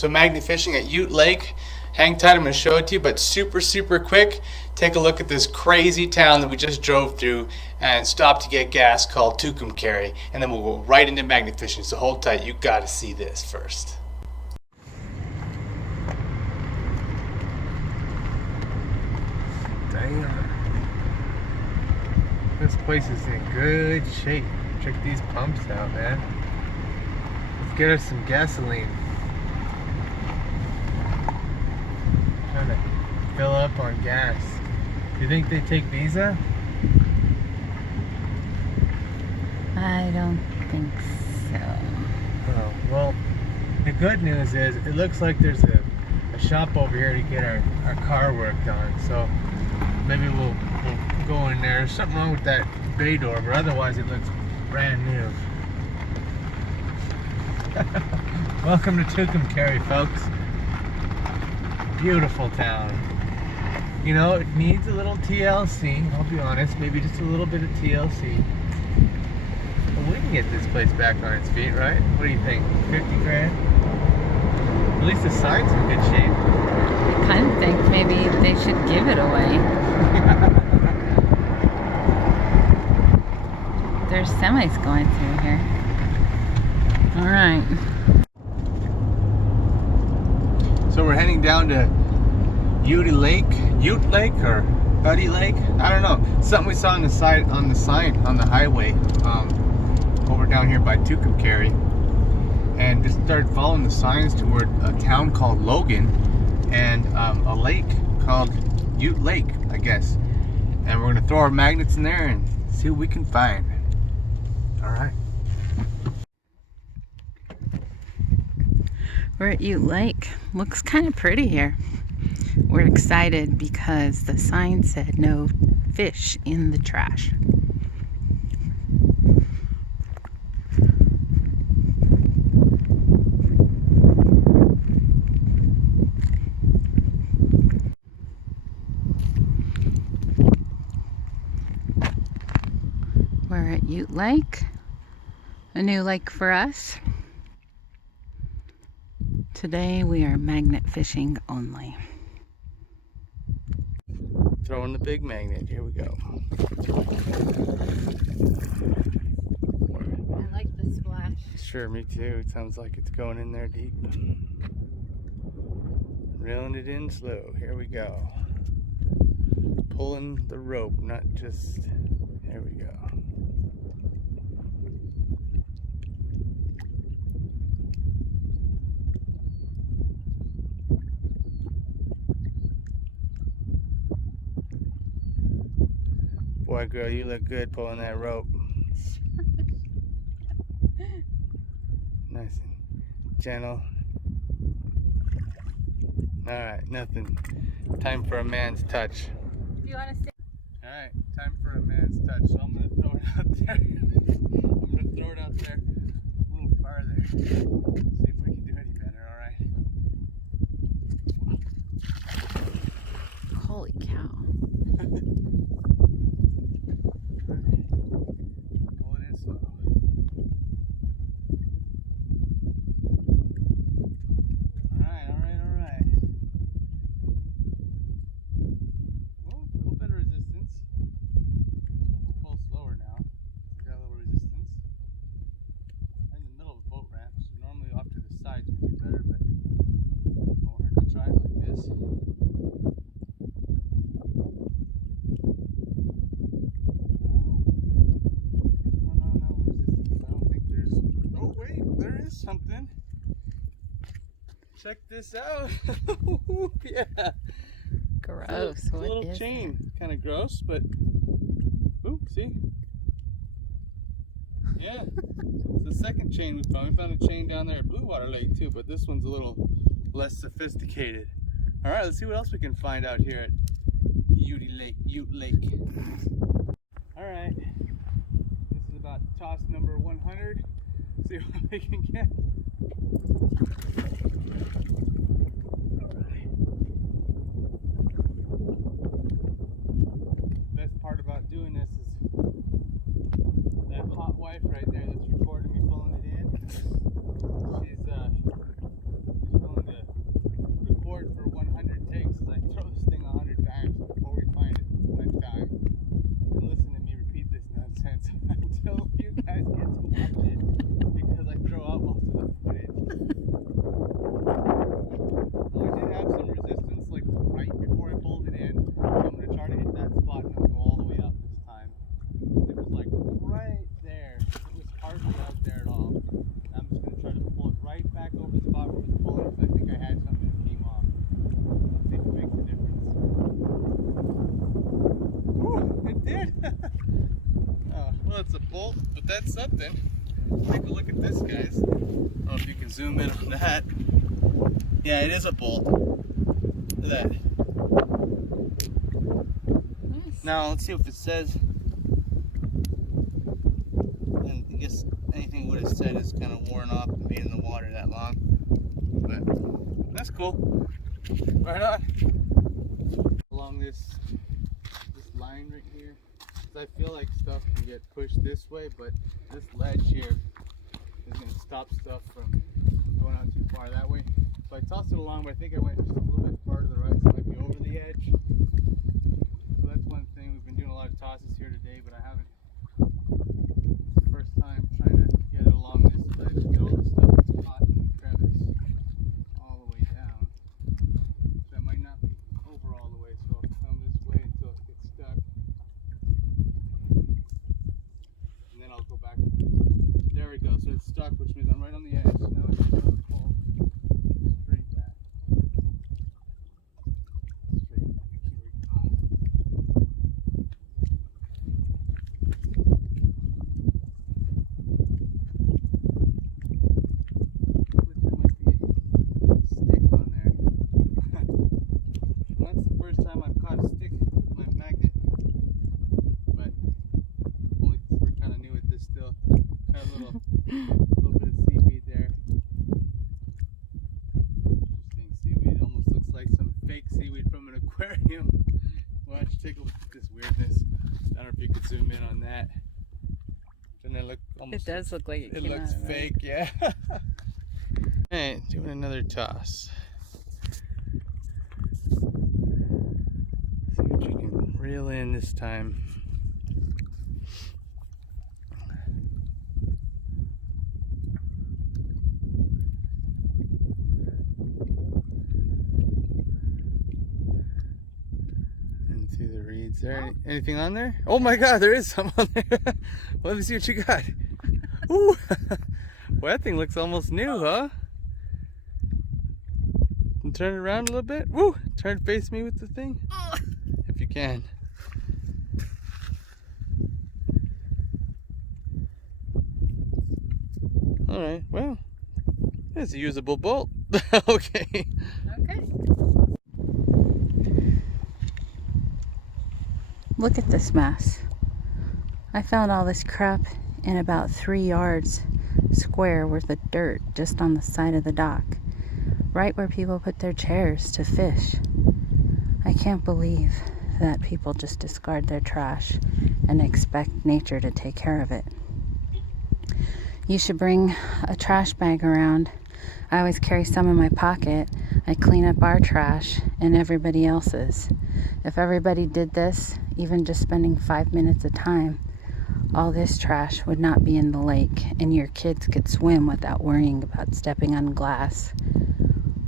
So magnet fishing at Ute Lake. Hang tight, I'm going to show it to you, but super quick. Take a look at this crazy town that we just drove through and stopped to get gas called Tucumcari, and then we'll go right into magnet fishing. So hold tight, you got to see this first. Damn. This place is in good shape. Check these pumps out, man. Let's get us some gasoline. Trying to fill up on gas. Do you think they take Visa? I don't think so. Oh, well, the good news is it looks like there's a shop over here to get our car worked on. So maybe we'll go in there. There's something wrong with that bay door, but otherwise it looks brand new. Welcome to Tucumcari, folks. Beautiful town. You know, it needs a little TLC, I'll be honest, maybe just a little bit of TLC. But we can get this place back on its feet, right? What do you think? 50 grand? At least the sign's in good shape. I kind of think maybe they should give it away. There's semis going through here. Alright. So we're heading down to Ute Lake or Buddy Lake. I don't know. Something we saw on the sign on the highway over down here by Tucumcari, and just started following the signs toward a town called Logan and a lake called Ute Lake, I guess. And we're gonna throw our magnets in there and see what we can find. All right. We're at Ute Lake. Looks kind of pretty here. We're excited because the sign said no fish in the trash. We're at Ute Lake, a new lake for us. Today we are magnet fishing only. Throwing the big magnet, here we go. I like the splash. Sure, me too. It sounds like it's going in there deep. Reeling it in slow, here we go. Pulling the rope, not just, here we go. Boy, girl, you look good pulling that rope. Nice and gentle. Alright, nothing. Time for a man's touch. Do you want to say? Alright, time for a man's touch. So I'm going to throw it out there. I'm going to throw it out there a little farther. See if we can do any better, alright? Holy cow. Pull it in slow. Alright. Oh, a little bit of resistance. We'll pull slower now. We got a little resistance. We're in the middle of a boat ramp, so normally off to the sides we do better, but it won't hurt to try it like this. Something. Check this out. Yeah. Gross. A little chain. Kind of gross, but ooh, see? Yeah. It's the second chain we found. We found a chain down there at Blue Water Lake too, but this one's a little less sophisticated. All right, let's see what else we can find out here at Ute Lake. All right. This is about toss number 100. See what we can get. Alright. Best part about doing this is that hot wife right there that's recording me pulling it in. She's willing to that's something. Take a look at this, guys. I don't know if you can zoom in on that. Yeah, it is a bolt. Look at that. Nice. Now let's see if it says. And I guess anything would have said is kind of worn off and being in the water that long. But that's cool. Right on. Along this line right here. I feel like stuff can get pushed this way, but this ledge here is going to stop stuff from going out too far that way. So I tossed it along, but I think I went just a little bit far to the right, so it might be over the edge. So that's one thing. We've been doing a lot of tosses here today, but I haven't. It's the first time trying to get it along this ledge, get all the stuff that's caught in the crevice all the way down. So it might not be over all the way, so I'll come this way until it gets stuck. And then I'll go back. There we go. So it's stuck, which means I'm right on the edge. Now I can pull straight back. Straight back. Here we go. There might be a stick on there. That's the first time I've caught a stick with my magnet. But only because we're kind of new at this still. Got a little bit of seaweed there. Interesting seaweed. It almost looks like some fake seaweed from an aquarium. Watch, take a look at this weirdness. I don't know if you could zoom in on that. Doesn't it look almost? It does look like It looks fake, yeah. Alright, doing another toss. See what you can reel in this time. And through the reeds there. Anything on there? Oh my god, there is some on there. Well, let me see what you got. Ooh. Well, that thing looks almost new, huh? And turn it around a little bit. Woo! Turn face me with the thing. If you can. Alright, well. It's a usable bolt. Okay. Okay. Look at this mess. I found all this crap in about 3 yards square worth of dirt just on the side of the dock, right where people put their chairs to fish. I can't believe that people just discard their trash and expect nature to take care of it. You should bring a trash bag around. I always carry some in my pocket. I clean up our trash and everybody else's. If everybody did this, even just spending 5 minutes a time, all this trash would not be in the lake and your kids could swim without worrying about stepping on glass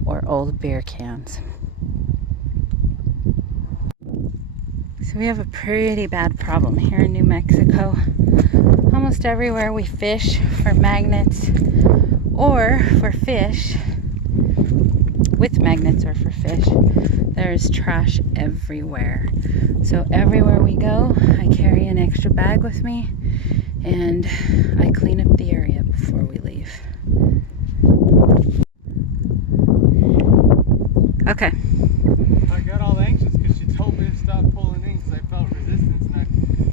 or old beer cans. So we have a pretty bad problem here in New Mexico. Almost everywhere we fish for magnets or for fish, with magnets or for fish, there's trash everywhere. So everywhere we go, I carry an extra bag with me and I clean up the area before we leave. Okay. I got all anxious because she told me to stop pulling in because I felt resistance and I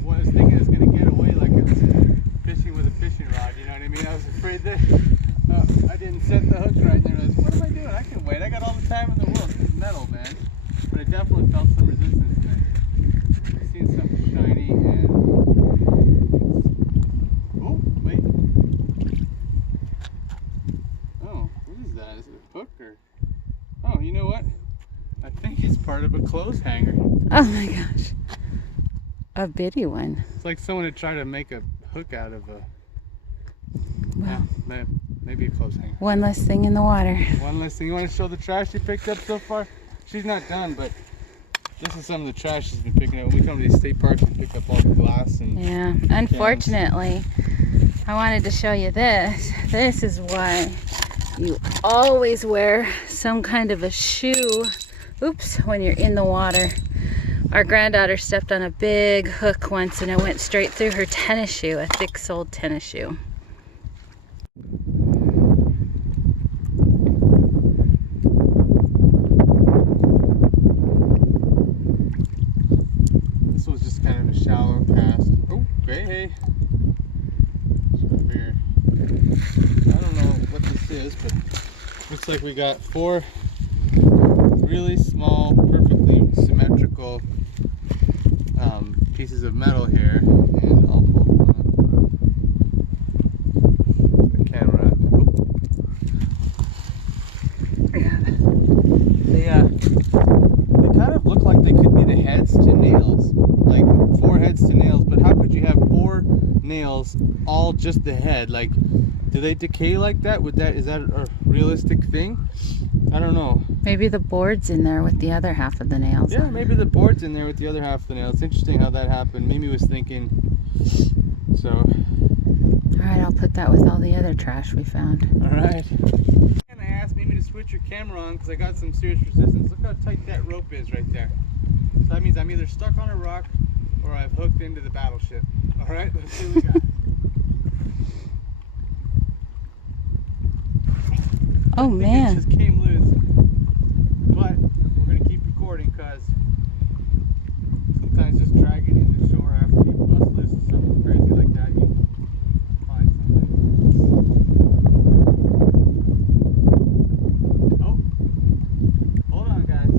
was thinking it was going to get away like it was fishing with a fishing rod, you know what I mean? I was afraid that I didn't set the hook right there. I was, what am I doing? I can wait. I got all the time in the world. It's metal, man. But I definitely felt some resistance there. I seen something shiny and... Oh, wait. Oh, what is that? Is it a hook or... Oh, you know what? I think it's part of a clothes hanger. Oh my gosh. A bitty one. It's like someone had tried to make a hook out of a... Well, yeah, maybe a clothes hanger. one less thing in the water. One last thing. You want to show the trash you picked up so far? She's not done, but this is some of the trash she's been picking up. When we come to these state parks, we pick up all the glass and... Yeah, unfortunately, I wanted to show you this. This is why you always wear some kind of a shoe, oops, when you're in the water. Our granddaughter stepped on a big hook once and it went straight through her tennis shoe, a thick-soled tennis shoe. This was just kind of a shallow cast. Oh, hey. Over here. I don't know what this is, but looks like we got 4 really small, perfectly symmetrical pieces of metal here, and I'll hold one up the camera. Yeah. They kind of look like they could be the heads to nails, like 4 heads to nails. But how could you have 4 nails, all just the head? Like, do they decay like that? Is that a realistic thing? I don't know. Maybe the board's in there with the other half of the nails. Yeah, maybe the board's in there with the other half of the nails. It's interesting how that happened. Mimi was thinking. So. All right, I'll put that with all the other trash we found. All right. And I asked Mimi to switch your camera on because I got some serious resistance. Look how tight that rope is right there. So that means I'm either stuck on a rock or I've hooked into the battleship. All right, let's see what we got. Oh man. It just came loose. But we're going to keep recording because sometimes just dragging into shore after you bust loose and something crazy like that, you find something. Oh, hold on, guys.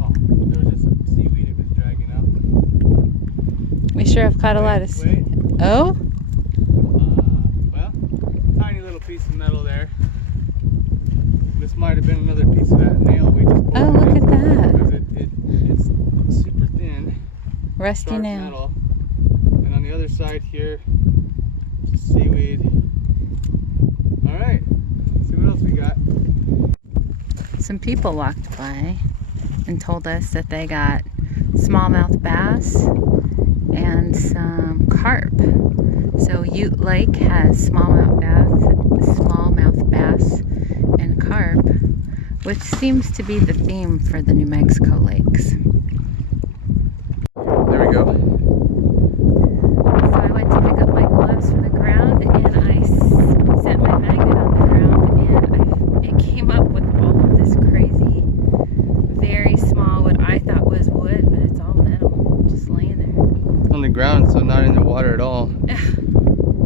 Oh, there was just some seaweed it was dragging up. We sure have caught a lot of. Wait. Oh? Well, tiny little piece of metal there. This might have been another piece of that nail we just pulled. Oh, look at that. Because it's super thin. Rusty Sharp nail. metal. And on the other side here, just seaweed. All right, let's see what else we got. Some people walked by and told us that they got smallmouth bass and some carp. So Ute Lake has smallmouth bass and carp, which seems to be the theme for the New Mexico lakes. There we go. So I went to pick up my gloves from the ground and I set my magnet on the ground and it came up with all of this crazy, very small, what I thought was wood, but it's all metal, just laying there. On the ground, so not in the water at all.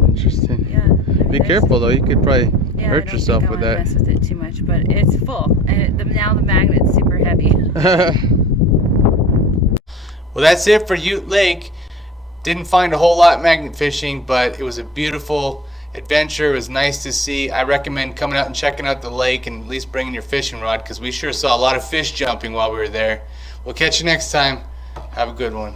Interesting. Yeah. I mean, Be careful though, you could probably hurt yourself with that. I don't think I want to mess with it too much, but it's full, and now the magnet's super heavy. Well, that's it for Ute Lake. Didn't find a whole lot magnet fishing, but it was a beautiful adventure. It was nice to see. I recommend coming out and checking out the lake and at least bringing your fishing rod because we sure saw a lot of fish jumping while we were there. We'll catch you next time. Have a good one.